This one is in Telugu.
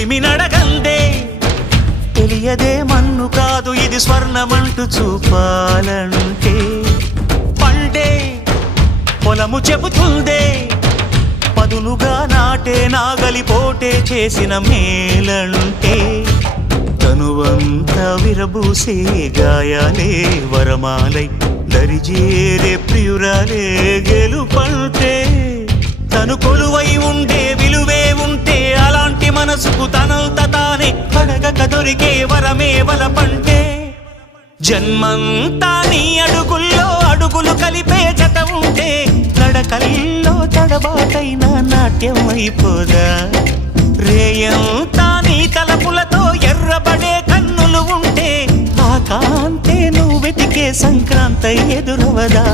చెలిమి నడగందే తెలియదే మన్ను కాదు ఇది స్వర్ణమంటూ చూపాలంటే పండే పొలము చెబుతుందే పదునుగా నాటే నాగలిపోటే చేసిన మేలంటే తనువంతా విరబూసే గాయాలే వరమాలై దరిజేరే ప్రియురాలే గెలుపంటే తను కొలువై ఉండే విలువే ఉంటే అలాంటి మనసుకు తనంత తానే అడగక దొరికే వరమే వలపంటే జన్మంతా నీ అడుగుల్లో అడుగులు కలిపే జత ఉంటే నడకల్లో తడబాటైన నాట్యం అయిపోదా రేయంతా నీ తలపులతో ఎర్రబడే కన్నులు ఉంటే ఆ కాంతే నువ్వు వెతికే సంక్రాంతి ఎదురవదా